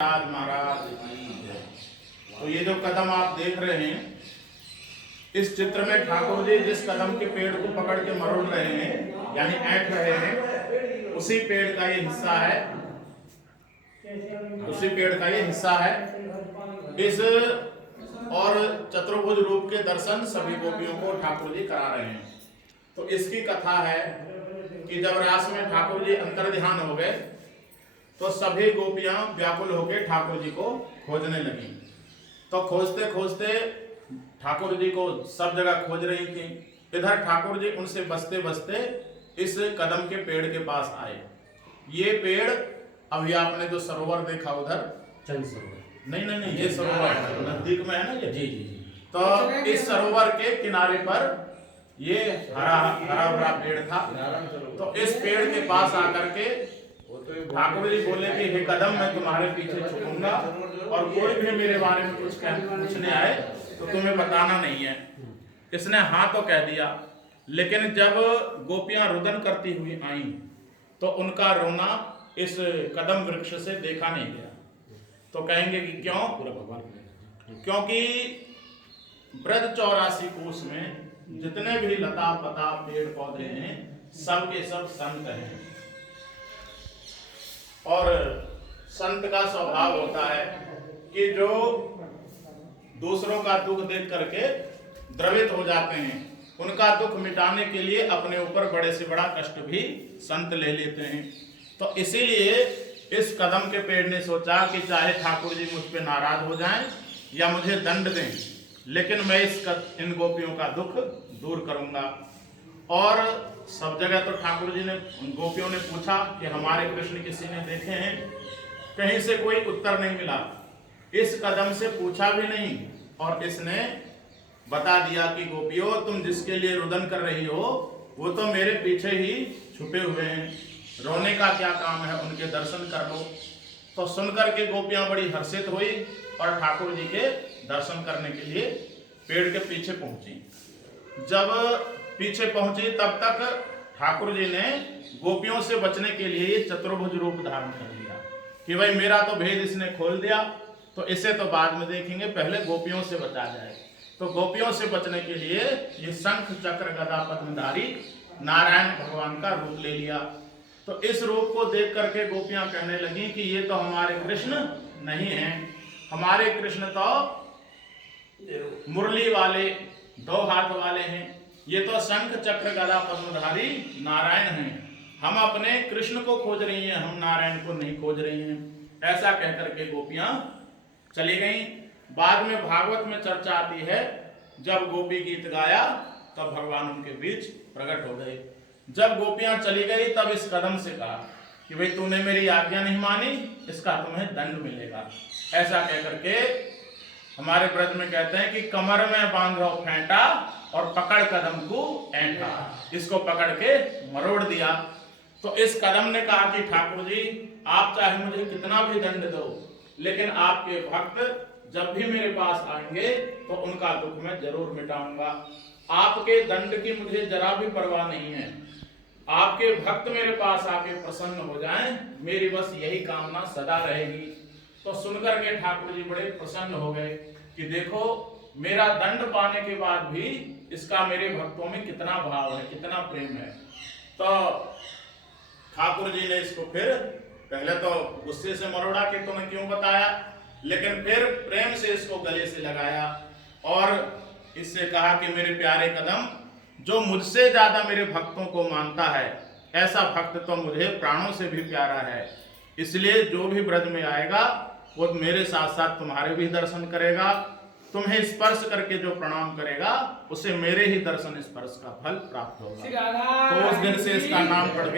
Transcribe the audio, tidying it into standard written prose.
महाराज की जय। तो ये जो कदम आप देख रहे हैं, इस चित्र में ठाकुर जी जिस कदम के पेड़ को पकड़ के मरोड़ रहे हैं यानी ऐंठ रहे हैं, उसी पेड़ का ये हिस्सा है, उसी पेड़ का ये हिस्सा है। इस और चतुर्भुज रूप के दर्शन सभी गोपियों को ठाकुर जी करा रहे हैं। तो इसकी कथा है कि जब रास में ठाकुर जी अंतर ध्यान हो गए तो सभी गोपियां व्याकुल होकर ठाकुर जी को खोजने लगी। तो खोजते खोजते ठाकुर जी को सब जगह खोज रही थी। इधर ठाकुर जी उनसे बसते बसते इस कदम के पेड़ के पास आए। ये पेड़ अभी आपने जो सरोवर देखा उधर, चंद सरोवर नहीं, ये सरोवर नजदीक में है ना ये। जी। तो इस सरोवर के किनारे पर ये हरा भरा पेड़ था। तो इस पेड़ के पास आकर के ठाकुर जी बोले कि हे कदम, मैं तुम्हारे पीछे छुपूंगा और कोई भी मेरे बारे में कुछ पूछने आए तो तुम्हें बताना नहीं है। इसने हाँ तो कह दिया, लेकिन जब गोपियां रुदन करती हुई आई तो उनका रोना इस कदम वृक्ष से देखा नहीं गया। तो कहेंगे कि क्यों? पूरा भगवान, क्योंकि ब्रज 84 कोष में जितने भी लता पता पेड़ पौधे हैं, सब के सब संत हैं। और संत का स्वभाव होता है कि जो दूसरों का दुख देख करके द्रवित हो जाते हैं, उनका दुख मिटाने के लिए अपने ऊपर बड़े से बड़ा कष्ट भी संत ले लेते हैं। तो इसीलिए इस कदम के पेड़ ने सोचा कि चाहे ठाकुर जी मुझ पे नाराज हो जाएं या मुझे दंड दें, लेकिन मैं इन गोपियों का दुख दूर करूंगा। और सब जगह तो ठाकुर जी ने, गोपियों ने पूछा कि हमारे कृष्ण किसी ने देखे हैं? कहीं से कोई उत्तर नहीं मिला। इस कदम से पूछा भी नहीं और इसने बता दिया कि गोपियों, तुम जिसके लिए रुदन कर रही हो वो तो मेरे पीछे ही छुपे हुए हैं, रोने का क्या काम है, उनके दर्शन कर लो। तो सुनकर के गोपियां बड़ी हर्षित हुई और ठाकुर जी के दर्शन करने के लिए पेड़ के पीछे पहुंची। जब पीछे पहुंची तब तक ठाकुर जी ने गोपियों से बचने के लिए चतुर्भुज रूप धारण कर लिया कि भाई मेरा तो भेद इसने खोल दिया, तो इसे तो बाद में देखेंगे, पहले गोपियों से बचा जाए। तो गोपियों से बचने के लिए ये शंख चक्र गदा पद्मधारी नारायण भगवान का रूप ले लिया। तो इस रूप को देख करके गोपियां कहने लगी कि ये तो हमारे कृष्ण नहीं हैं, हमारे कृष्ण तो मुरली वाले, दो हाथ वाले हैं, ये तो शंख चक्र गदा पद्मधारी नारायण हैं। हम अपने कृष्ण को खोज रही हैं, हम नारायण को नहीं खोज रही हैं। ऐसा कहकर के गोपियां चली गईं। बाद में भागवत में चर्चा आती है, जब गोपी गीत गाया तब भगवान उनके बीच प्रकट हो गए। जब गोपियां चली गई तब इस कदम से कहा कि भाई तूने मेरी आज्ञा नहीं मानी, इसका तुम्हें दंड मिलेगा। ऐसा कहकर के हमारे ब्रज में कहते हैं कि कमर में बांधो फेंटा और पकड़ कदम को ऐंठा, इसको पकड़ के मरोड़ दिया। तो इस कदम ने कहा कि ठाकुर जी, आप चाहे मुझे कितना भी दंड दो, लेकिन आपके भक्त जब भी मेरे पास आएंगे तो उनका दुख मैं जरूर मिटाऊंगा। आपके दंड की मुझे जरा भी परवाह नहीं है, आपके भक्त मेरे पास आके प्रसन्न हो जाएं, मेरी बस यही कामना सदा रहेगी। तो सुनकर के ठाकुर जी बड़े प्रसन्न हो गए कि देखो, मेरा दंड पाने के बाद भी इसका मेरे भक्तों में कितना भाव है, कितना प्रेम है। तो ठाकुर जी ने इसको फिर पहले तो गुस्से से मरोड़ा कि तूने क्यों बताया, लेकिन फिर प्रेम से इसको गले से लगाया और इससे कहा कि मेरे प्यारे कदम, जो मुझसे ज्यादा मेरे भक्तों को मानता है, ऐसा भक्त तो मुझे प्राणों से भी प्यारा है। इसलिए जो भी ब्रज में आएगा वो मेरे साथ साथ तुम्हारे भी दर्शन करेगा। तुम्हें स्पर्श करके जो प्रणाम करेगा उसे मेरे ही दर्शन स्पर्श का फल प्राप्त होगा। तो उस दिन से इसका नाम पड़ गया